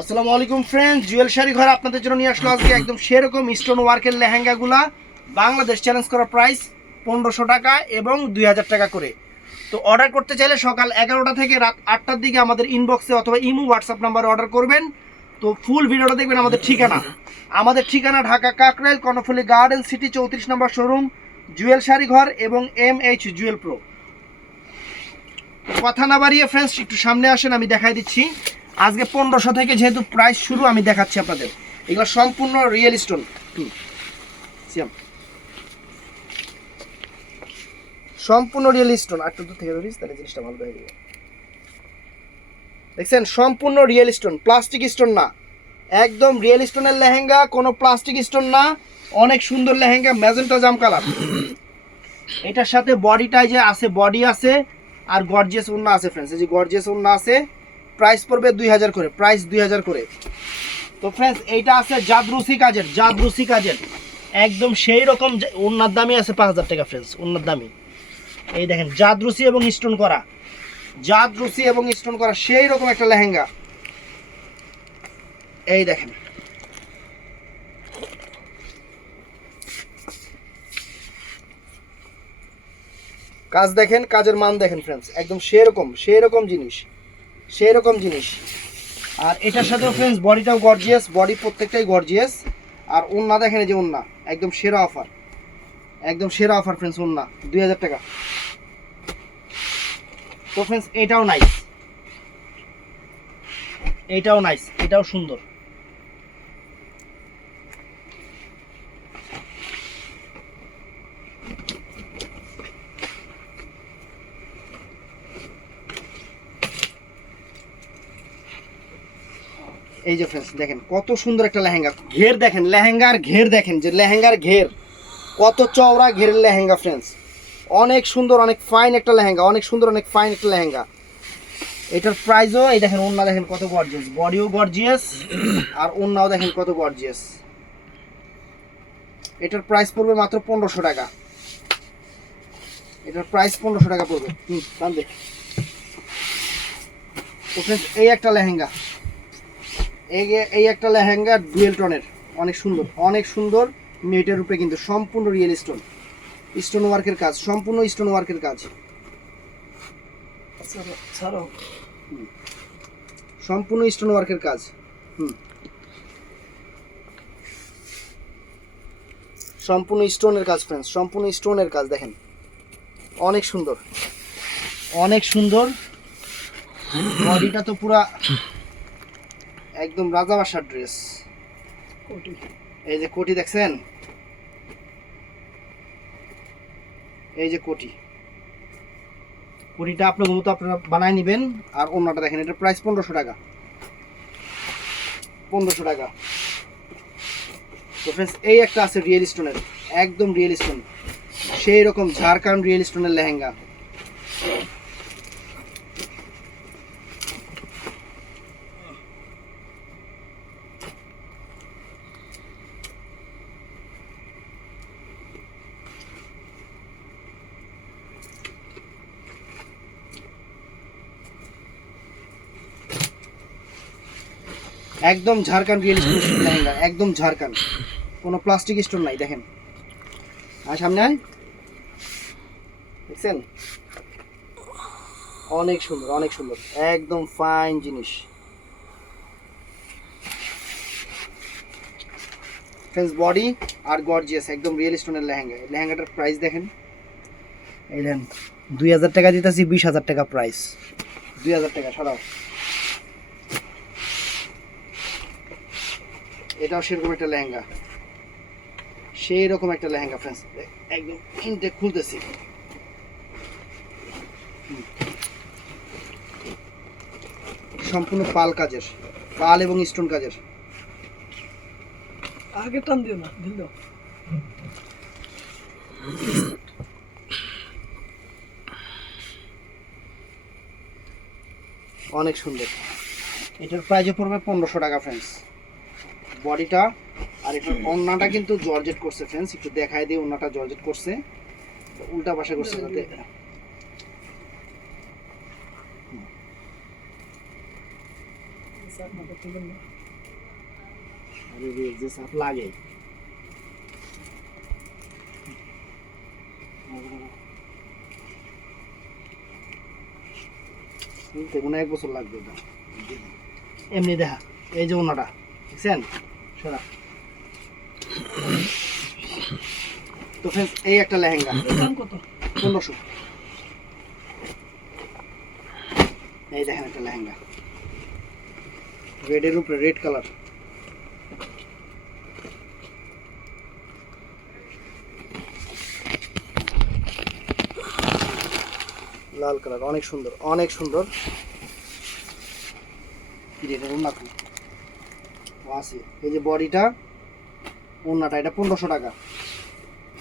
আসসালামু আলাইকুম ফ্রেন্ডস, জুয়েল শাড়ি ঘর আপনাদের জন্য নিয়ে আসলো আজকে একদম সেরকম স্টোন ওয়ার্কের লেহেঙ্গাগুলা। বাংলাদেশ চ্যালেঞ্জ করা প্রাইস 1500 টাকা এবং 2000 টাকা করে। তো অর্ডার করতে চাইলে সকাল 11টা থেকে রাত 8টার দিকে আমাদের ইনবক্সে অথবা ইমো হোয়াটসঅ্যাপ নাম্বারে অর্ডার করবেন। তো ফুল ভিডিওটা দেখবেন। আমাদের ঠিকানা ঢাকা কাকরাইল কর্ণফুলী গার্ডেন সিটি 34 নম্বর শোরুম, জুয়েল শাড়ি ঘর এবং MH জুয়েল প্রো। কথা না বাড়িয়ে ফ্রেন্ডস একটু সামনে আসেন, আমি দেখাই দিচ্ছি। আজকে 1500 থেকে যেহেতু প্রাইস শুরু, আমি দেখাচ্ছি আপনাদের। এগুলো সম্পূর্ণ রিয়েল স্টোন, সম্পূর্ণ রিয়েল স্টোন। আর একটু দূর থেকে ধরিস, তাহলে জিনিসটা ভালো হয়ে যাবে। দেখছেন, সম্পূর্ণ রিয়েল স্টোন, প্লাস্টিক স্টোন না, একদম রিয়েল স্টোনের লেহেঙ্গা, কোনো প্লাস্টিক স্টোন না। অনেক সুন্দর লেহেঙ্গা, ম্যাজেন্টা জাম কালার। এটার সাথে বডিটাই যে আছে, বডি আছে আর গর্জিয়াস ওড়না আছে ফ্রেন্ডস। এই যে গর্জিয়াস ওড়না আছে। প্রাইস পড়বে 2000 করে, প্রাইস 2000 করে। তো ফ্রেন্ডস এইটা আছে জাদরুসি কাজের একদম সেই রকম ওড়নার দামই আছে 5000 টাকা ফ্রেন্ডস, ওড়নার দামই। এই দেখেন জাদরুসি এবং স্টোন করা সেই রকম একটা লেহেঙ্গা। এই দেখেন, কাজ দেখেন, কাজের মান দেখেন ফ্রেন্ডস, একদম সেরকম জিনিস। আর এটার সাথেও ফ্রেন্ডস বডিটাও গর্জিয়াস, বডি প্রত্যেকটাই গর্জিয়াস। আর ওন্না দেখেন, এই যে ওন্না একদম সেরা অফার ফ্রেন্ডস, ওন্না 2000 টাকা। তো ফ্রেন্ডস এটাও নাইস, এটাও সুন্দর। এই যে ফ্রেন্ডস দেখেন কত সুন্দর একটা লেহেঙ্গা। ঘের দেখেন, লেহেঙ্গার ঘের কত চওড়া ঘেরের লেহেঙ্গা ফ্রেন্ডস। অনেক সুন্দর, অনেক ফাইন একটা লেহেঙ্গা। এটার প্রাইসও এই দেখেন, ওন্না দেখেন কত গর্জিয়াস, বডিও গর্জিয়াস আর ওন্নাও দেখেন কত গর্জিয়াস। এটার প্রাইস পড়বে মাত্র 1500 টাকা। পড়বে। দেখ তো ফ্রেন্ডস এই একটা লেহেঙ্গা ডুয়েল টোনের, অনেক সুন্দর নেটের উপরে, কিন্তু সম্পূর্ণ রিয়েল স্টোন ওয়ার্কের কাজ, সম্পূর্ণ স্টোন ওয়ার্কের কাজ। সম্পূর্ণ স্টোনের কাজ ফ্রেন্ডস, সম্পূর্ণ স্টোনের কাজ দেখেন, অনেক সুন্দর। বডিটা তো পুরা একদম রাজাবাসার ড্রেস। এই যে কোটি দেখছেন, এই যে কোটিটা আপনার মতো আপনারা বানায় নেবেন। আর ওন্নাটা দেখেন, এটার প্রাইস 1500 টাকা। তো ফ্রেন্ডস এই একটা আছে রিয়েল স্টোনের, একদম রিয়েল স্টোন, সেই রকম ঝাড়খণ্ড রিয়েল স্টোনের লেহেঙ্গা। একদম ঝাড়খণ্ড রিয়েল স্টোন লেহেঙ্গা, একদম ঝাড়খণ্ড, কোনো প্লাস্টিক স্টোন নাই। দেখেন, আর সামনে আয়, দেখছেন অনেক সুন্দর, একদম ফাইন জিনিস। ফ্রেন্ডস বডি আর গর্জিয়াস, একদম রিয়েল স্টোনের লেহেঙ্গাটার প্রাইস দেখেন। এই দেখেন 2000 টাকা দিতেছি, 20000 টাকা প্রাইস, 2000 টাকা সরাও। এটাও সেরকম একটা লেহেঙ্গা, ফ্রেন্ডস, একদম ইনটেক খুলতেছি। সম্পূর্ণ পাল এবং স্টোন কাজের। আগে টান দিও না, ঢিল দাও। অনেক সুন্দর। এটার প্রাইসও পড়বে 1500 টাকা ফ্রেন্ডস, বডিটা। আর এটার ওন্নাটা কিন্তু জর্জেট করছে ফ্রেন্ডস, একটু দেখাই দিই। ওন্নাটা জর্জেট করছে, উল্টা পাশে করছে যাতে আরে রে যে সাপ লাগে কোনো 1 বছর লাগবে এটা এমনি দেখা এই যে ওনাটা দেখছেন সারা তো फ्रेंड्स এই একটা লেহেঙ্গা দাম কত 1500 এই দেখেন একটা লেহেঙ্গা রেডের উপরে রেড কালার লাল কালার অনেক সুন্দর কি রে এটা ওন্না কি আছে এই যে বডিটা ওন্নাটা এটা 1500 টাকা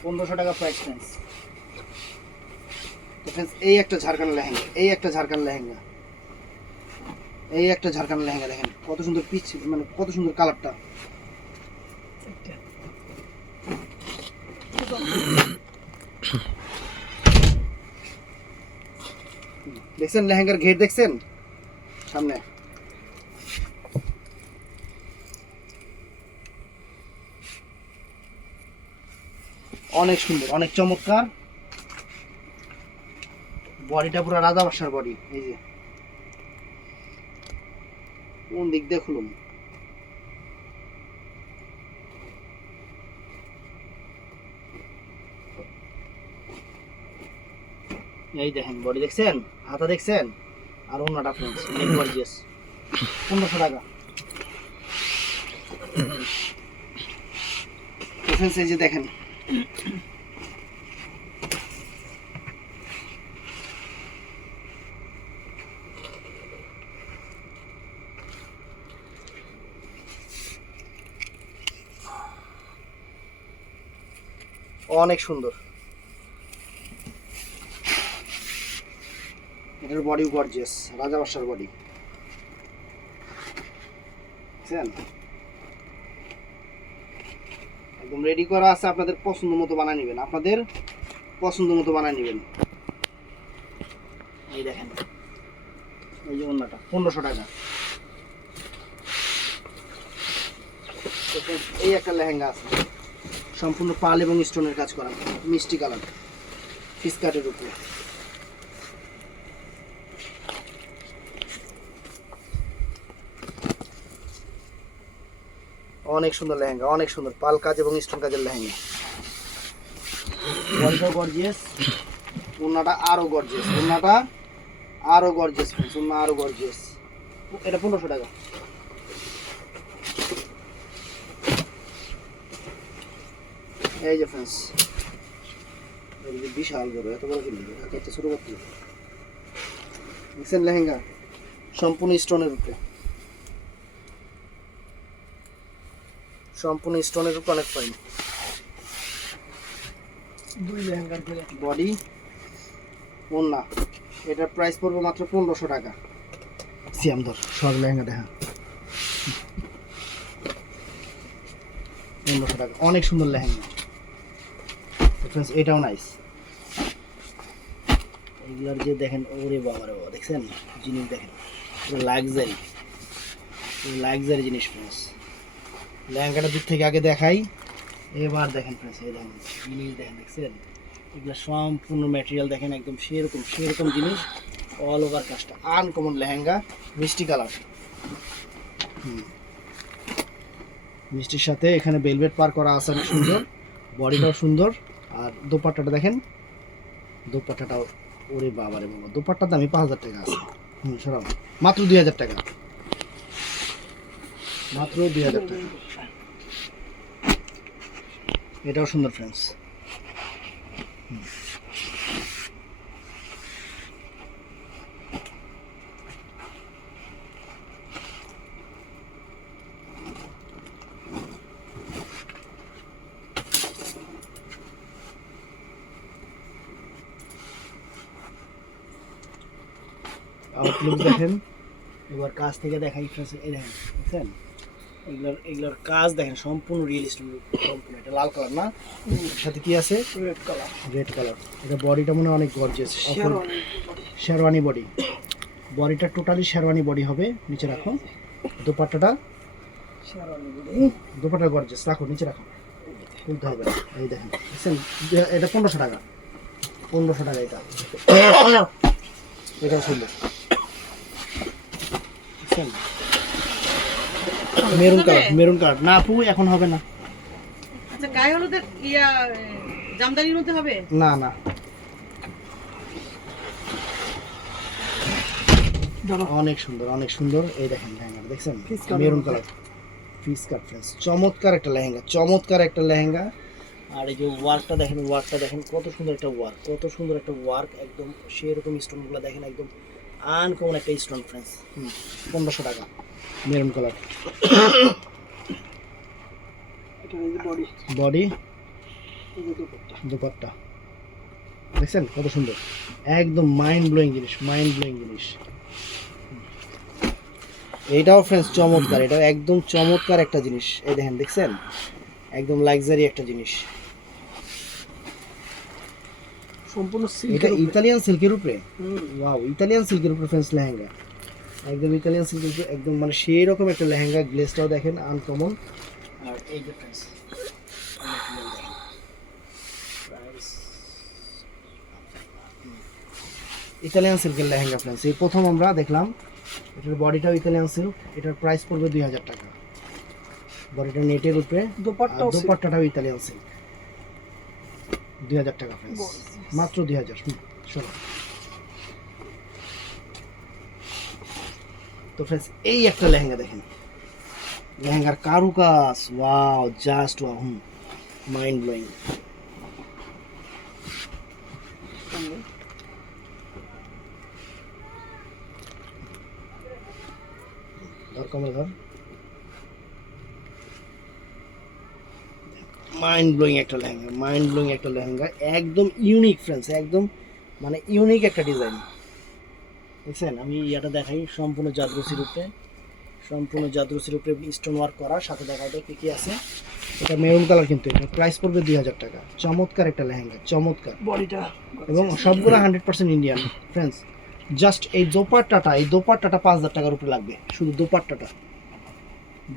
1500 টাকা প্রাইস রেঞ্জ তো फ्रेंड्स এই একটা ঝাড়খান্ড লেহেঙ্গা এই একটা ঝাড়খান্ড লেহেঙ্গা দেখেন কত সুন্দর পিচ মানে কত সুন্দর কালারটা দেখছেন লেহেঙ্গার ঘের দেখছেন সামনে অনেক সুন্দর অনেক চমৎকার বডিটা পুরো রাজা বাসার বডি এই যে কোন দিক দিয়ে খুলুন এই দেখেন বডি দেখছেন হাতা দেখছেন আর ওন্নাটা फ्रेंड्स অনেক গর্জিয়াস 1500 টাকা फ्रेंड्स এই যে দেখেন অনেক সুন্দর এটার বডি গর্জিয়াস রাজা বাসার বডি বুঝছেন একদম রেডি করা আছে আপনাদের পছন্দ মতো বানিয়ে নেবেন এই দেখেন এই যে ওন্নাটা 1500 টাকা এই একটা লেহেঙ্গা আছে সম্পূর্ণ পাল এবং স্টোনের কাজ করা মিষ্টি কালার পিস কাটের উপরে অনেক সুন্দর লেহেঙ্গা অনেক সুন্দর পাল কাজ এবং স্টোন কাজের লেহেঙ্গা বডিটা গর্জিয়াস ওন্নাটা আরো গর্জিয়াস ওন্না আরো গর্জিয়াস এটা 1500 টাকা এই যে फ्रेंड्स এই যে বিশাল বড় এত বড় কিনলে এটা একটা ছোট করতে দেখছেন লেহেঙ্গা সম্পূর্ণ স্টোনের উপরে অনেক ফাইন দুই লেহেঙ্গার বডি ওন্না এটার প্রাইস পড়বে মাত্র 1500 টাকা সিয়ামদর সব লেহেঙ্গা দেখা 1500 টাকা অনেক সুন্দর লেহেঙ্গা फ्रेंड्स এটাও নাইস এগুলার যে দেখেন ওরে বাবা রে বাবা দেখছেন জিনিস দেখেন পুরো লাক্সারি জিনিস फ्रेंड्स লেহেঙ্গাটা দূর থেকে আগে দেখাই এবার দেখেন फ्रेंड्स এই দেখেন জিনিস দেখেন এগুলা সম্পূর্ণ ম্যাটেরিয়াল দেখেন একদম সেরকম জিনিস অল ওভার কাজটা আনকমন লেহেঙ্গা মিষ্টি কালার মিষ্টির সাথে এখানে ভেলভেট পার করা আছে অনেক সুন্দর বডিটাও সুন্দর আর দোপাট্টাটা দেখেন দোপাট্টাটাও ওরে বাবা রে বাবা দোপাট্টার দামই 5000 টাকা আছে সরাও মাত্র 2000 টাকা মাত্র 2000 টাকা এটাও সুন্দর फ्रेंड्स আউটলুক দেখেন এবার কাজ থেকে দেখাই फ्रेंड्स এই দেখেন দেখেন এগুলোর কাজ দেখেন সম্পূর্ণ রিয়েলিস্টিক সম্পূর্ণ এটা লাল কালার না এর সাথে কি আছে রেড কালার এটা বডিটা মনে অনেক গর্জিয়াস শেরওয়ানি বডিটা টোটালি শেরওয়ানি বডি হবে নিচে রাখো দোপাট্টাটা দোপাট্টা গর্জিয়াস, রাখো নিচে রাখো, খুলতে হবে না। এই দেখেন দেখছেন, এটা 1500 টাকা, 1500 টাকা এটা। এটাও সুন্দর, দেখছেন মেরুন কালার, মেরুন কালার না আপু এখন হবে না। আচ্ছা গায়ে হলুদের জামদানির মধ্যে হবে না না, অনেক সুন্দর অনেক সুন্দর। এই দেখেন লেহেঙ্গা দেখছেন, মেরুন কালার ফিস কাট ফ্রেন্ডস, চমৎকার একটা লেহেঙ্গা, চমৎকার একটা লেহেঙ্গা। আর এই যে ওয়ার্কটা দেখেন, ওয়ার্কটা দেখেন কত সুন্দর একটা ওয়ার্ক, কত সুন্দর একটা ওয়ার্ক, একদম সেরকম স্টোনগুলো দেখেন, একদম আনকমন একটা স্টোন ফ্রেন্ডস। 1500 টাকা মেরুন কালার। বডি দুপাট্টা দেখছেন কত সুন্দর, একদম মাইন্ড ব্লোয়িং জিনিস, মাইন্ড ব্লোয়িং জিনিস। এইটাও ফ্রেন্ডস চমৎকার, এটা একদম চমৎকার একটা জিনিস। এই দেখেন দেখছেন, একদম লাক্সারি একটা জিনিস, সম্পূর্ণ এটা ইতালিয়ান সিল্কের উপরে। ওয়াও, ইতালিয়ান সিল্কের উপরে ফ্রেন্ডস লেহেঙ্গা, একদম ইতালিয়ান সিল্কের উপরে, একদম মানে সেই রকম একটা লেহেঙ্গা। গ্লেজটাও দেখেন আনকমন। আর এই যে ফ্রেন্ডস ইতালিয়ান সিল্কের লেহেঙ্গা ফ্রেন্ডস, এই প্রথম আমরা দেখলাম। এটার বডিটাও ইতালিয়ান সিল্ক, এটার প্রাইস পড়বে 2000 টাকা। বডিটা নেটের উপরে, দোপাট্টাটাও ইতালিয়ান সিল্ক, 2000 টাকা ফ্রেন্ডস, মাত্র 2000। শোনো তো ফ্রেন্ডস, এই একটা লেহেঙ্গা দেখেন, লেহেঙ্গার কারুকাজ, wow just wow, mind blowing. ধর কমল ধর, মাইন্ড ব্লোয়িং একটা লেহেঙ্গা, মাইন্ড ব্লোয়িং একটা লেহেঙ্গা, একদম ইউনিক ফ্রেন্ডস, একদম মানে ইউনিক একটা ডিজাইন। দেখছেন আমি ইয়াটা দেখাই, সম্পূর্ণ জাদরুসির উপরে, সম্পূর্ণ জাদরুসির উপরে স্টোন ওয়ার্ক করা, সাথে দেখা যায় কী কী আছে। এটা মেরুন কালার, কিন্তু এটা প্রাইস পড়বে 2000 টাকা। চমৎকার একটা লেহেঙ্গা, চমৎকার বডিটা, এবং সবগুলো 100% ইন্ডিয়ান ফ্রেন্ডস। জাস্ট এই দোপাট্টাটা, এই দোপাট্টাটা 5000 টাকার উপরে লাগবে, শুধু দোপাট্টাটা,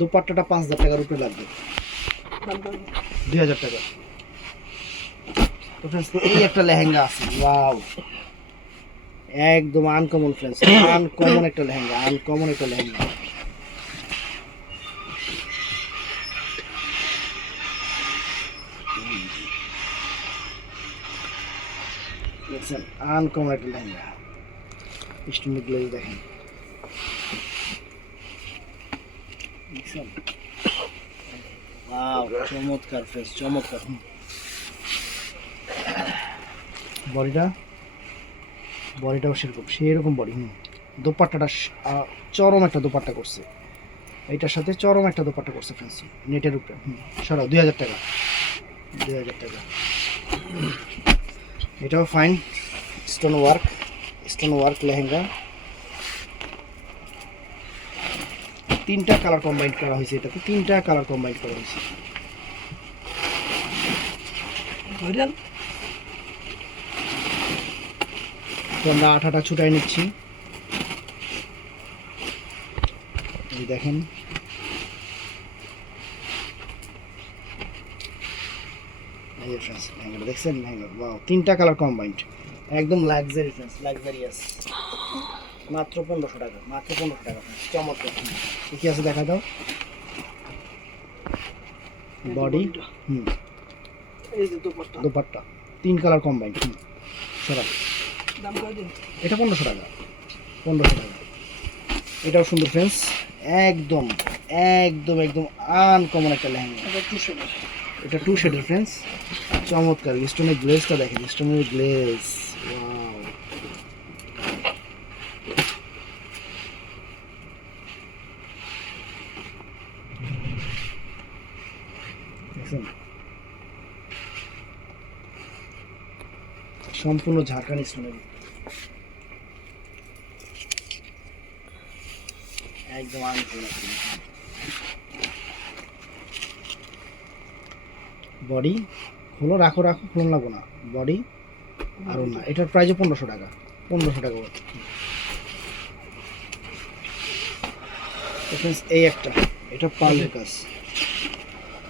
দোপাট্টাটা 5000 টাকার উপরে লাগবে, 2000 টাকা। তো ফ্রেন্ডস এই একটা লেহেঙ্গা আছে, ওয়াও একদম আনকমন ফ্রেন্ডস, আনকমন একটা লেহেঙ্গা, আনকমন একটা লেহেঙ্গা। দেখছেন আনকমন একটা লেহেঙ্গা, স্টোনের গ্লেজ দেখেন, দেখছেন ওয়াও চমৎকার ফ্রেন্ডস, চমৎকার। বডিটাও সেরকম বডি। দোপাট্টাটা চরম একটা দোপাট্টা করছে, এইটার সাথে চরম একটা দোপাট্টা করছে ফ্রেন্ডস, নেটের উপরে। সরাও, 2000 টাকা, 2000 টাকা। এটাও ফাইন, স্টোন ওয়ার্ক লেহেঙ্গা, 3টা কালার কম্বাইন করা হয়েছে, এটাতে 3টা কালার কম্বাইন করা হয়েছে। তো আমরা আঠাটা ছুটাই নিচ্ছি, এই দেখেন এই যে ফ্রেন্ডস লেহেঙ্গাটা দেখছেন, লেহেঙ্গা ওয়াও 3টা কালার কম্বাইন্ড, একদম লাক্সারি ফ্রেন্ডস, লাক্সারিয়াস। মাত্র 1500 টাকা, মাত্র 1500 টাকা ফ্রেন্ডস, চমৎকার। কি আছে দেখা দাও, বডি, এই যে দোপাট্টা 3 কালার কম্বাইন্ড। সরা, এটা 1500 টাকা, 1500 টাকা। এটাও সুন্দর ফ্রেন্ডস, একদম একদম একদম আনকমন একটা লেহেঙ্গা। এটা 2 শেডের ফ্রেন্ডস, চমৎকার। স্টোনের গ্লেজটা দেখেন, স্টোনের গ্লেজ, ওয়াও দেখছেন, সম্পূর্ণ ঝাড়খান্ড স্টোনের, একদম আনকমন। বডি হলো, রাখো খুলন লাগবো না, বডি আর না। এটার প্রাইস 1500 টাকা, 1500 টাকা। ফ্রেন্ডস এই একটা, এটা পার্লের কাজ,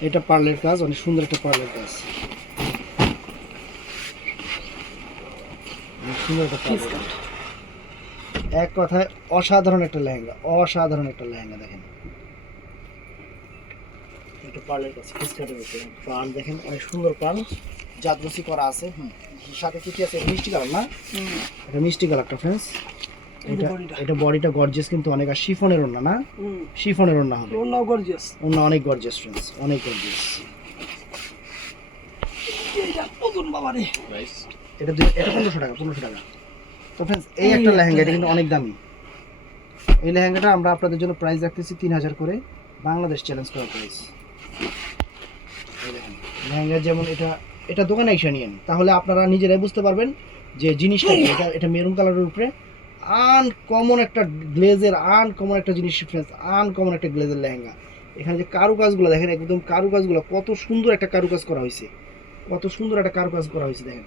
এটা পার্লের কাজ, অনেক সুন্দর একটা পার্লের কাজ, অনেক সুন্দর একটা পার্লের কাজ। এক কথায় অসাধারণ একটা লেহেঙ্গা, অসাধারণ একটা লেহেঙ্গা। দেখেন এটা পার্লের কাজ, ফিসকাটের উপরে পার্ল দেখেন, অনেক সুন্দর পার্ল, জাদরসি করা আছে। সাথে কি আছে, মিষ্টি কালার না, এটা মিষ্টি কালারটা ফ্রেন্ডস। এটা বডিটা গর্জিয়াস কিন্তু অনেক, আর শিফনের ওড়না না, শিফনের ওড়না হবে, ওনাও গর্জিয়াস, ওড়না অনেক গর্জিয়াস ফ্রেন্ডস, অনেক গর্জিয়াস। এটা নতুন বাবারে এটা 1500 টাকা, 1500 টাকা। তো ফ্রেন্ডস এই একটা লেহেঙ্গা, এটা কিন্তু অনেক দামি। এই লেহেঙ্গাটা আমরা আপনাদের জন্য প্রাইস রাখতেছি 3000 করে, বাংলাদেশ চ্যালেঞ্জ করা প্রাইস। এই দেখেন লেহেঙ্গা যেমন এটা দোকানে এসে নিয়েন, তাহলে আপনারা নিজেরাই বুঝতে পারবেন যে জিনিসটা কি। এটা মেরুন কালারের উপরে আনকমন একটা গ্লেজের, আনকমন একটা জিনিস ফ্রেন্ডস, আনকমন একটা গ্লেজের লেহেঙ্গা। এখানে যে কারুকাজগুলো দেখেন, একদম কারুকাজগুলো কত সুন্দর একটা কারুকাজ করা হয়েছে, কত সুন্দর একটা কারুকাজ করা হয়েছে দেখেন,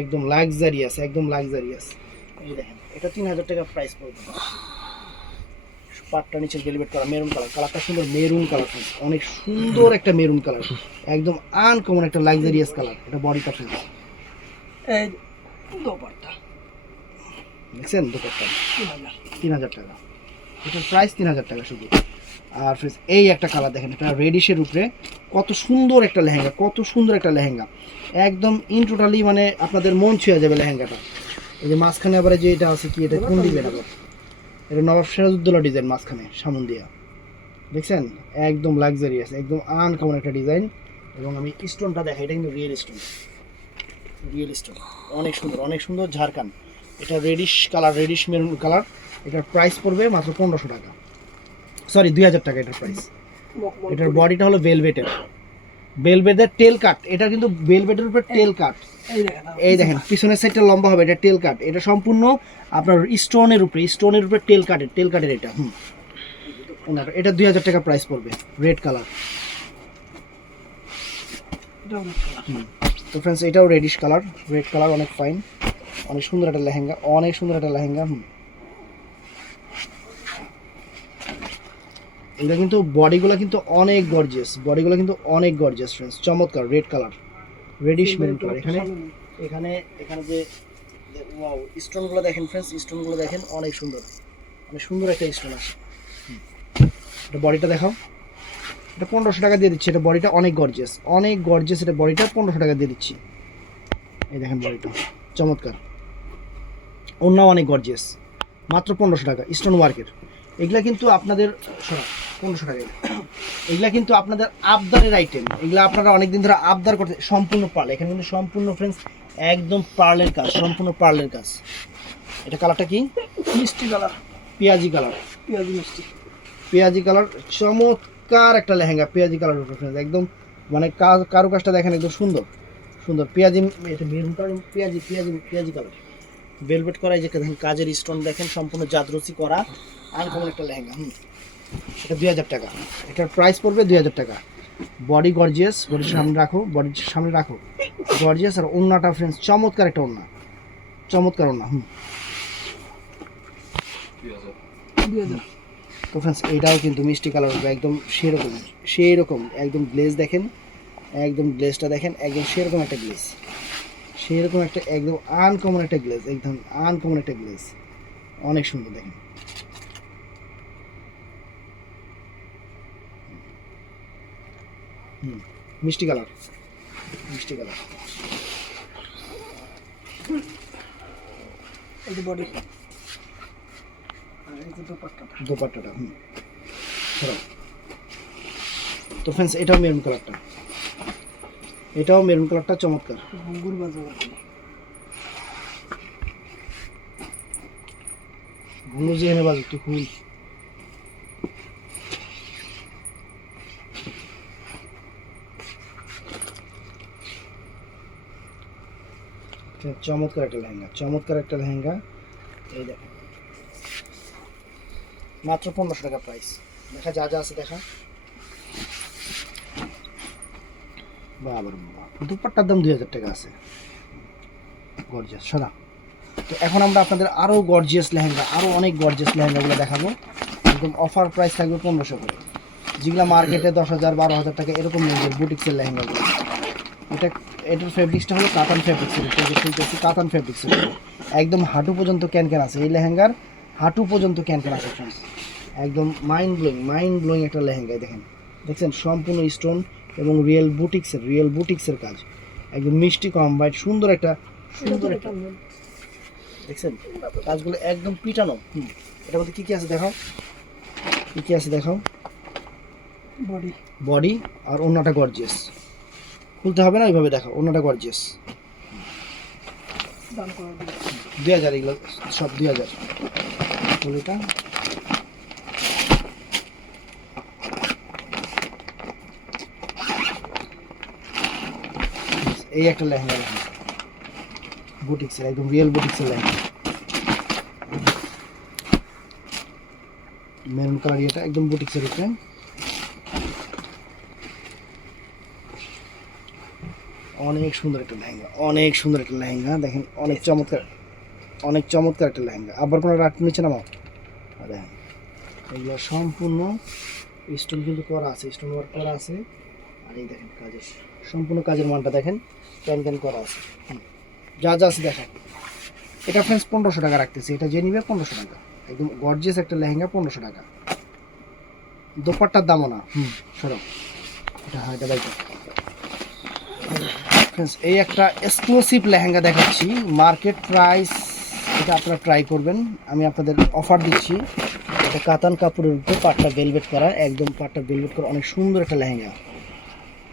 একদম লাক্সারিয়াস, একদম লাক্সারিয়াস। এই দেখেন এটা 3000 টাকা প্রাইস পড়বে। পাটটা নিচে ভেলভেট করা, মেরুন কালার, কালারটা সুন্দর, মেরুন কালার, অনেক সুন্দর একটা মেরুন কালার, একদম আনকমন একটা লাক্সারিয়াস কালার। এটা বডিটা ফ্রেন্ডস, এই দোপাট্টা দেখছেন দোপাট্টা 3000 টাকা, এটার প্রাইস 3000 টাকা শুধু। আর ফ্রেন্ডস এই একটা কালার দেখেন, এটা রেডিশের উপরে, কত সুন্দর একটা লেহেঙ্গা, কত সুন্দর একটা লেহেঙ্গা, একদম ইন টোটালি মানে আপনাদের মন ছুঁয়ে যাবে লেহেঙ্গাটা। এই যে মাঝখানে আবার যে এটা আছে কি, এটা কোন দিবেন আবার, এটা নবাব সিরাজউদ্দৌলা ডিজাইন, মাঝখানে সামন দিয়া, দেখছেন একদম লাক্সারিয়াস, একদম আনকমন একটা ডিজাইন। এবং আমি স্টোনটা দেখাই, এটা কিন্তু রিয়েল স্টোন, রিয়েল স্টোন, অনেক সুন্দর, অনেক সুন্দর ঝাড়খান। এটা radish colour, radish maroon colour. এটার প্রাইস পড়বে মাত্র 1500 টাকা, সরি 2000 টাকা এটার প্রাইস। এটার বডিটা হলো ভেলভেটের, ভেলভেটের টেল কাট, এটা কিন্তু ভেলভেটের উপরে টেল কাট। এই দেখেন পিছনের সাইডটা লম্বা হবে, এটা টেল কাট, এটা সম্পূর্ণ আপনার স্টোনের উপরে, স্টোনের উপরে টেল কাটের এটা। এটা 2000 টাকা প্রাইস পড়বে, রেড কালার। তো ফ্রেন্ডস এটাও রেডিশ কালার, রেড কালার, অনেক ফাইন, অনেক সুন্দর একটা লেহেঙ্গা, অনেক সুন্দর একটা লেহেঙ্গা। এটা কিন্তু বডিগুলো কিন্তু অনেক গর্জিয়াস, বডিগুলো কিন্তু অনেক গর্জিয়াস ফ্রেন্ডস, চমৎকার red colour, radish maroon colour. এখানে এখানে এখানে যে ওয়াও স্টোনগুলো দেখেন ফ্রেন্ডস, স্টোনগুলো দেখেন অনেক সুন্দর, অনেক সুন্দর একটা স্টোন আছে। এটা বডিটা দেখাও, এটা 1500 টাকা দিয়ে দিচ্ছি। এটা বডিটা অনেক গর্জিয়াস, অনেক গর্জিয়াস, এটা বডিটা 1500 টাকা দিয়ে দিচ্ছি। এই দেখেন বডিটা চমৎকার, ওড়নাও অনেক গর্জিয়াস, মাত্র 1500 টাকা, স্টোন ওয়ার্কের। এগুলা কিন্তু আপনাদের 1500 টাকা, এগুলা কিন্তু আপনাদের আবদারের আইটেম, এগুলা আপনারা অনেকদিন ধরে আবদার করতে। সম্পূর্ণ পার্ল, এখানে কিন্তু সম্পূর্ণ ফ্রেন্ডস একদম পার্লের কাজ, সম্পূর্ণ পার্লের কাজ। এটা কালারটা কি, মিষ্টি কালার, পেঁয়াজি কালার, পেঁয়াজি মিষ্টি, পেঁয়াজি কালার, চমৎকার একটা লেহেঙ্গা, পেঁয়াজি কালার উপরে ফ্রেন্ডস, একদম মানে কারুকাজটা দেখেন একদম সুন্দর সুন্দর, পেঁয়াজি, এটা মেরুন কালার, পেঁয়াজি পেঁয়াজি পেঁয়াজি কালার, ভেলভেট করা, এই যে দেখেন কাজের স্টোন দেখেন, সম্পূর্ণ জাদরসি করা, আনকমন একটা লেহেঙ্গা। এটা 2000 টাকা, এটার প্রাইস পড়বে 2000 টাকা। বডি গর্জিয়াস, বডির সামনে রাখো, বডির সামনে রাখো, গর্জিয়াস। আর ওড়নাটা ফ্রেন্ডস চমৎকার একটা ওড়না, চমৎকার ওড়না। তো ফ্রেন্ডস এটাও কিন্তু মিষ্টি কালার হবে, একদম সেরকম সেরকম, একদম গ্লেজ দেখেন, একদম গ্লেজটা দেখেন, একদম সেরকম একটা গ্লেজ, সেরকম একটা একদম আনকমন একটা গ্লেজ, একদম আনকমন একটা গ্লেজ, অনেক সুন্দর দেখেন। মিষ্টি কালার, মিষ্টি কালার, এই যে বডি, এই যে দোপাট্টাটা। তো ফ্রেন্ডস এটাও মেরুন কালারটা, এটাও মেরুন কালারটা চমৎকার। ঘুঙ্গুর বাজার, ঘুঙ্গুর যেখানে বাজে একটু খুল, চমৎকার একটা লেহেঙ্গা, চমৎকার একটা লেহেঙ্গা। এই দেখেন মাত্র 1500 টাকা প্রাইস। দেখা যা যা আছে দেখা, বাবার বাবা, দুপাট্টার দাম 2000 টাকা আছে, গর্জিয়াস সাদা। তো এখন আমরা আপনাদের আরও গর্জিয়াস লেহেঙ্গা, আরও অনেক গর্জিয়াস লেহেঙ্গাগুলো দেখাবো। একদম অফার প্রাইস থাকবে 1500 করে। যেগুলো মার্কেটে 10,000 12,000 টাকা এরকম রেঞ্জের বুটিক্সের লেহেঙ্গাগুলো। এটার ফেব্রিক্সটা হলো কাতান ফেব্রিক্সের, কাতান ফেব্রিক্সের একদম হাঁটু পর্যন্ত ক্যানক্যান আছে। এই লেহেঙ্গার হাঁটু পর্যন্ত ক্যানক্যান আছে ফ্রেন্ডস, একদম মাইন্ড ব্লোয়িং একটা লেহেঙ্গায় দেখছেন সম্পূর্ণ স্টোন এবং রিয়েল বুটিক্সের কাজ, একদম মিষ্টি কম্বাইট সুন্দর একটা দেখছেন কাজগুলো একদম পিটানো। এটার মধ্যে কি আছে দেখাও, কি আছে দেখাও। বডি আর ওড়নাটা গর্জিয়াস, খুলতে হবে না ওইভাবে দেখাও, ওড়নাটা গর্জিয়াস। 2000 এগুলো সব 2000। এটা এই একটা লেহেঙ্গা বুটিক্সের, একদম রিয়েল বুটিক্সের লেহেঙ্গা, মেরুন কালার, এটা একদম বুটিক্সের উপরে। অনেক সুন্দর একটা লেহেঙ্গা, দেখেন অনেক চমৎকার একটা লেহেঙ্গা। আবার কোনো রাট নিচে নামাও, দেখেন এগুলো সম্পূর্ণ স্টোন কিন্তু করা আছে, স্টোন ওয়ার্ক করা আছে। আর এই দেখেন সম্পূর্ণ কাজের মানটা দেখেন, ক্যান করা আছে, যা আছে দেখেন। এটা ফ্রেন্ডস 1500 টাকা রাখতেছে, এটা যে নিবে 1500 টাকা, একদম গর্জিয়াস একটা লেহেঙ্গা 1500 টাকা। দোপাট্টার দামও না, সরব এটা এটা বাইক। এই একটা এক্সক্লুসিভ লেহেঙ্গা দেখাচ্ছি, মার্কেট প্রাইস এটা আপনারা ট্রাই করবেন, আমি আপনাদের অফার দিচ্ছি। এটা কাতান কাপড়ের উপরে পাটটা ভেলভেট করা, একদম পাটটা ভেলভেট করা, অনেক সুন্দর একটা লেহেঙ্গা,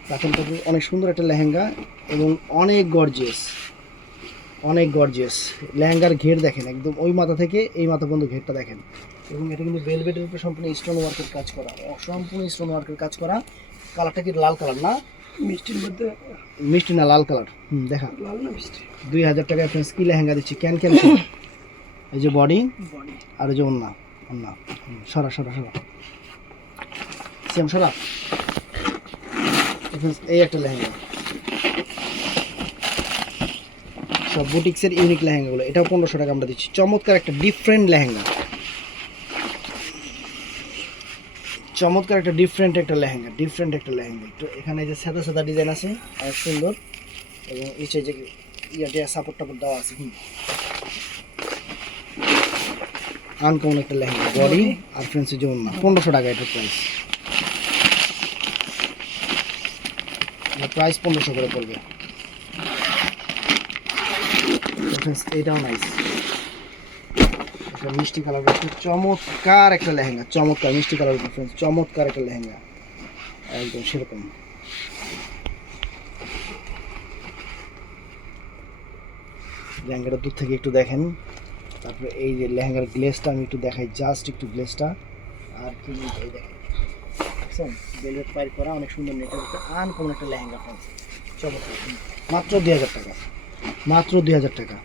কাতান কাপড় অনেক সুন্দর একটা লেহেঙ্গা এবং অনেক গর্জিয়াস লেহেঙ্গার ঘের দেখেন, একদম ওই মাথা থেকে এই মাথা পর্যন্ত ঘেরটা দেখেন। এবং এটা কিন্তু ভেলভেটের উপরে সম্পূর্ণ স্টোন ওয়ার্কের কাজ করা, কালারটা কি লাল কালার না, মিষ্টি না লাল কালার, দেখা 2000 টাকায় ফ্রেন্ডস কি লেহেঙ্গা দিচ্ছি, ক্যান এই যে বডি আর এই যে ওন্না সরা সেম সরা। এই একটা লেহেঙ্গা, সব বুটিক্সের ইউনিক লেহেঙ্গাগুলো, এটাও 1500 টাকা আমরা দিচ্ছি। চমৎকার একটা ডিফারেন্ট লেহেঙ্গা, ডিফারেন্ট একটা লেহেঙ্গা একটু এখানে যে সাদা ডিজাইন আছে অনেক সুন্দর, এবং নিচে যে ইয়াতে সাপোর্ট দেওয়া আছে, আনকমন একটা লেহেঙ্গা, বডি আর ফ্রেন্ডসের যে ওন্না। 1500 টাকা এটার প্রাইস 1500 করে পড়বে। এটাও নাইস, এটা মিষ্টি কালার, চমৎকার একটা লেহেঙ্গা, মিষ্টি কালার ফ্রেন্ডস, চমৎকার একটা লেহেঙ্গা, একদম সেরকম। লেহেঙ্গাটা দূর থেকে একটু দেখেন, তারপরে এই যে লেহেঙ্গার গ্লেসটা আমি একটু দেখাই, জাস্ট একটু গ্লেসটা। আর কি এই দেখেন, দেখছেন ভেলভেট পাইর করা, অনেক সুন্দর নেটের উপরে আনকমন একটা লেহেঙ্গা ফ্রেন্ডস, চমৎকার, মাত্র 2000 টাকা।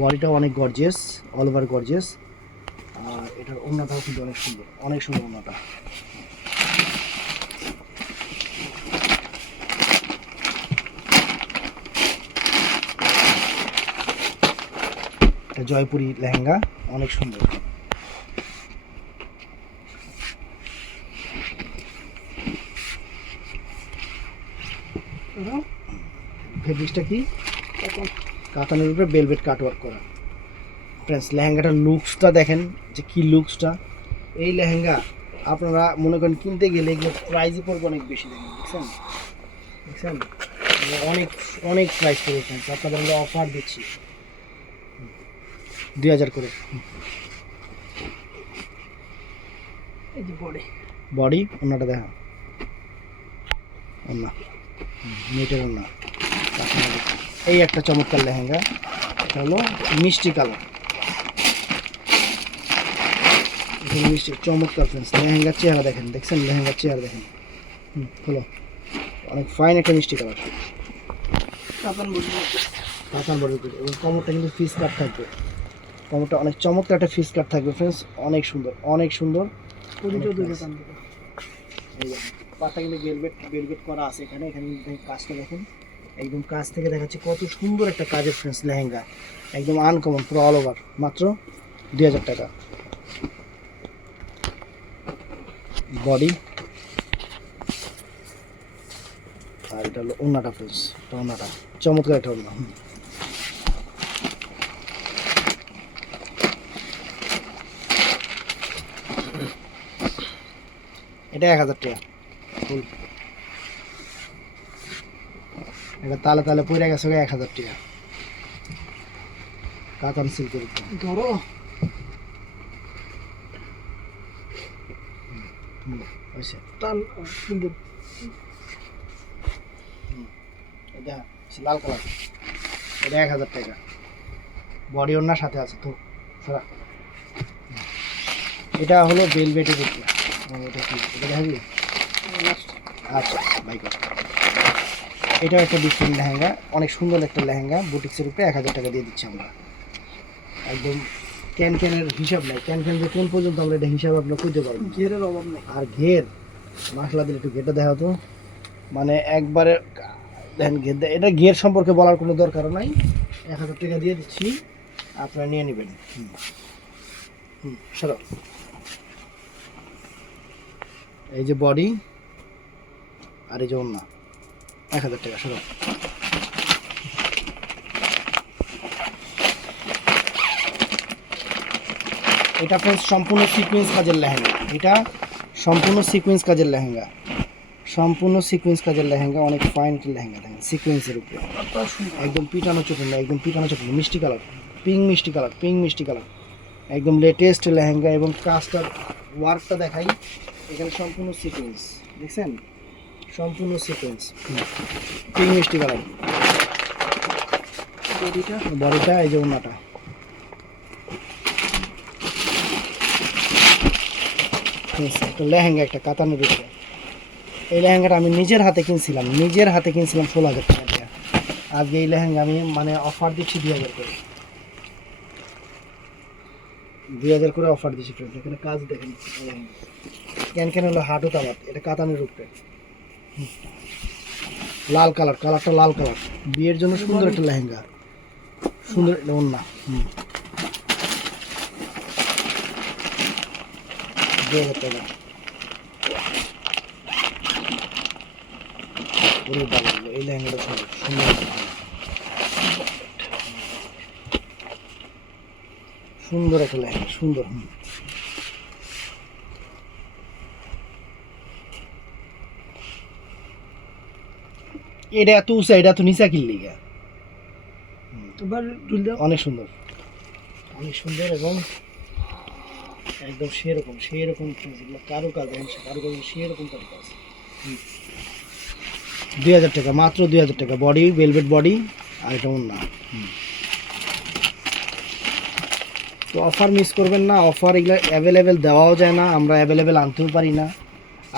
বডিটাও অনেক গর্জিয়াস, অল ওভার গর্জিয়াস, আর এটার ওড়নাটাও কিন্তু অনেক সুন্দর ওড়নাটা। এটা জয়পুরি লেহেঙ্গা, অনেক সুন্দর। ফেব্রিক্সটা কি কাতানের উপরে ভেলভেট কাটওয়ার্ক করা। ফ্রেন্ডস লেহেঙ্গাটার লুকসটা দেখেন, যে কি লুকসটা। এই লেহেঙ্গা আপনারা মনে করেন কিনতে গেলে এগুলো প্রাইসই পড়বে অনেক বেশি, দেখছেন অনেক প্রাইস পড়বে ফ্রেন্ডস, আপনাদের আমরা অফার দিচ্ছি 2000 করে। এই যে বডি ওন্নাটা দেখা, ওন্না নেটের ওন্না। এই একটা চমৎকার লেহেঙ্গা, এটা হলো মিষ্টি কালার, মিষ্টি চমৎকার ফ্রেন্ডস। লেহেঙ্গার চেহারা দেখছেন লেহেঙ্গার চেহারা দেখেন, হলো অনেক ফাইন একটা মিষ্টি কালার, কাতান বডি, এবং কমরটা কিন্তু ফিস কাট থাকবে, কমরটা অনেক চমৎকার একটা ফিস কাট থাকবে ফ্রেন্ডস, অনেক সুন্দর। পাতা কিন্তু ভেলভেট করা আছে, এখানে কাজটা দেখেন, একদম কাছ থেকে দেখাচ্ছি কত সুন্দর একটা কাজের ফ্রেন্ডস লেহেঙ্গা, একদম আনকমন পুরো অল ওভার, মাত্র 2000 টাকা। বডি, আর এটা হলো ওন্নাটা ফ্রেন্ডস, ওন্নাটা চমৎকার একটা ওন্না। এটা 1000 টাকা ফুল, এটা তালে তালে পড়ে গেছে 1000 টাকা কাতান সিল্কের উপর। ধরো টান সুন্দর, এটা লাল কালার, এটা 1000 টাকা বডি ওড়নার সাথে আছে তো সারা। এটা হলো ভেলভেটের উপর, এটা কি এটা দেখাবি? আচ্ছা বাই কর। এটাও একটা ডিফারেন্ট লেহেঙ্গা, অনেক সুন্দর একটা লেহেঙ্গা, বুটিক্সের উপরে 1000 টাকা দিয়ে দিচ্ছি আমরা। একদম ক্যানের হিসাব নাই, ক্যান যে কোন পর্যন্ত আমরা এটা হিসাব আপনার করতে পারবো, ঘেরের অভাব নেই। আর ঘের মশলা দিলে একটু ঘেরটা দেখা হতো, মানে একবারে দেখেন ঘের, এটা ঘের সম্পর্কে বলার কোনো দরকার নাই। 1000 টাকা দিয়ে দিচ্ছি, আপনারা নিয়ে নেবেন। সরো, এই যে বডি আর এই যে ওন্না, 1000 টাকা। সরো, এটা ফ্রেন্ডস সম্পূর্ণ সিকোয়েন্স কাজের লেহেঙ্গা, এটা সম্পূর্ণ সিকোয়েন্স কাজের লেহেঙ্গা, সম্পূর্ণ সিকোয়েন্স কাজের লেহেঙ্গা, অনেক ফাইন লেহেঙ্গা দেখেন সিকোয়েন্সের উপরে, একদম পিটানো চোখের না, একদম পিটানো চোখের, মিষ্টি কালার, পিঙ্ক মিষ্টি কালার, পিঙ্ক মিষ্টি কালার, একদম লেটেস্ট লেহেঙ্গা। এবং কাজটার ওয়ার্কটা দেখাই, এখানে সম্পূর্ণ সিকোয়েন্স দেখছেন, সম্পূর্ণ সিকোয়েন্স, পিঙ্ক মিষ্টি কালার। বডিটা এই যে ওন্নাটা, একটা লেহেঙ্গা, একটা কাতানের উপরে। এই লেহেঙ্গাটা আমি নিজের হাতে কিনছিলাম 16,000 টাকা দিয়ে। আজকে এই লেহেঙ্গা আমি মানে অফার দিচ্ছি 2000 করে, 2000 করে অফার দিচ্ছি ফ্রেন্ড। এখানে কাজ দেখেন, ক্যান হলো হাঁটু তামাত, এটা কাতানের উপরে, লাল কালার, কালারটা লাল কালার, বিয়ের জন্য সুন্দর একটা লেহেঙ্গা, সুন্দর একটা ওন্না। 2000 টাকা। এই লেহেঙ্গাটা সুন্দর, সুন্দর একটা লেহেঙ্গা, সুন্দর। এটা এত উঁচা, এটা এত নিচা কিনলি গা, অনেক সুন্দর, অনেক সুন্দর। এবং একদম সেরকম কারো কাজ, কারো কাজ সেরকম কারো কাজ। 2000 টাকা, মাত্র 2000 টাকা। বডি ভেলভেট বডি, আর এটা ওন্না। তো অফার মিস করবেন না, অফার এগুলো অ্যাভেলেবেল দেওয়াও যায় না, আমরা অ্যাভেলেবেল আনতেও পারি না।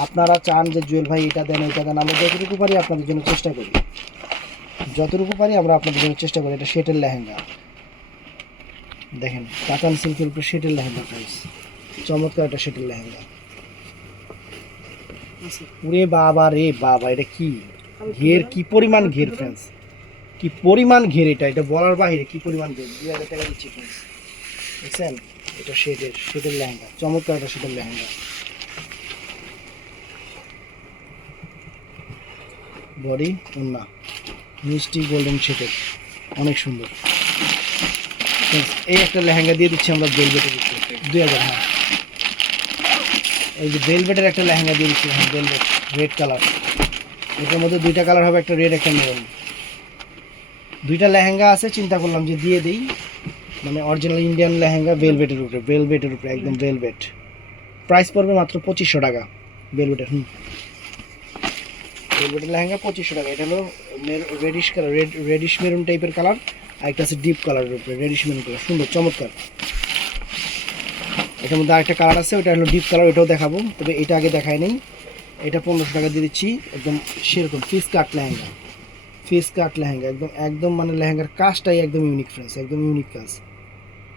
আপনারা চান যে জুয়েল ভাই এটা দেন ওইটা দেন, আমরা যতটুকু পারি আপনাদের জন্য চেষ্টা করি, যতটুকু পারি আমরা আপনাদের জন্য চেষ্টা করি। এটা শেটের লেহেঙ্গা দেখেন, কাতান সিল্কের উপরে শেটের লেহেঙ্গা প্রাইস, চমৎকার একটা শেটের লেহেঙ্গা। ওরে বাবা রে বাবা, এটা কি ঘের, কি পরিমাণ ঘের ফ্রেন্ডস, কি পরিমাণ ঘের, এটা বলার বাইরে কি পরিমাণ ঘের। 2000 টাকা দিচ্ছি ফ্রেন্ডস, দেখছেন? এটা শেটের লেহেঙ্গা, চমৎকার একটা শেটের লেহেঙ্গা। বডি ওন্না মিষ্টি গোল্ডেন শেটের, অনেক সুন্দর। এই একটা লেহেঙ্গা দিয়ে দিচ্ছি আমরা ভেলভেটের উপরে, 2000। হ্যাঁ, এই যে ভেলভেটের একটা লেহেঙ্গা দিয়ে দিচ্ছি, হ্যাঁ ভেলভেট, রেড কালার। এটার মধ্যে দুইটা কালার হবে, একটা রেড একটা মেরুন। দুইটা লেহেঙ্গা আছে, চিন্তা করলাম যে দিয়ে দিই, মানে অরিজিনাল ইন্ডিয়ান লেহেঙ্গা ভেলভেটের উপরে, একদম ভেলভেট। প্রাইস পড়বে মাত্র 2500 টাকা ভেলভেটের। ভেলভেটের লেহেঙ্গা 2500 টাকা। এটা হলো রেডিশ কালার, রেডিশ মেরুন টাইপের কালার, আর একটা আছে ডিপ কালারের উপরে, রেডিশ মেরুন কালার, সুন্দর চমৎকার। এটার মধ্যে আরেকটা কালার আছে, ওটা হলো ডিপ কালার, ওটাও দেখাবো, তবে এটা আগে দেখাই নেই। এটা 1500 টাকা দিয়ে দিচ্ছি, একদম সেরকম ফিস কাট লেহেঙ্গা, একদম মানে লেহেঙ্গার কাজটাই একদম ইউনিক ফ্রেন্ডস, একদম ইউনিক কাজ,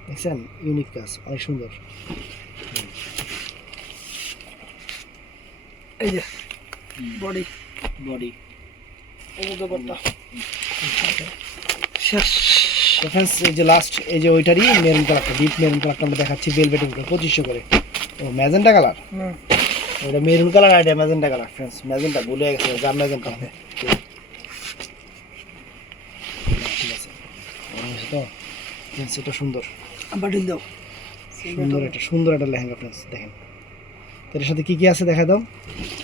দেখছেন? ইউনিক কাজ, অনেক সুন্দর। এই যে বডি, এই যে দোপাট্টা শেষ। ফ্রেন্ডস এই যে লাস্ট, এই যে ওইটারই মেরুন কালারটা, ডিপ মেরুন কালারটা আমরা দেখাচ্ছি ভেলভেটের উপরে, 2500 করে। ও ম্যাজেন্টা কালার, এটা মেরুন কালার, এটা ম্যাজেন্টা কালার ফ্রেন্ডস, ম্যাজেন্টা ভুলে গেছে, জাম ম্যাজেন্টা হবে। ঠিক আছে, তো ফ্রেন্ডস এটা সুন্দর, বাটিল দাও, সুন্দর একটা লেহেঙ্গা ফ্রেন্ডস দেখেন। এর সাথে কি কি আছে দেখা দাও।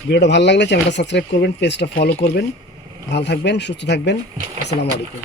ভিডিওটা ভালো লাগলে চ্যানেলটা সাবস্ক্রাইব করবেন, পেজটা ফলো করবেন। ভালো থাকবেন, সুস্থ থাকবেন, আসসালামু আলাইকুম।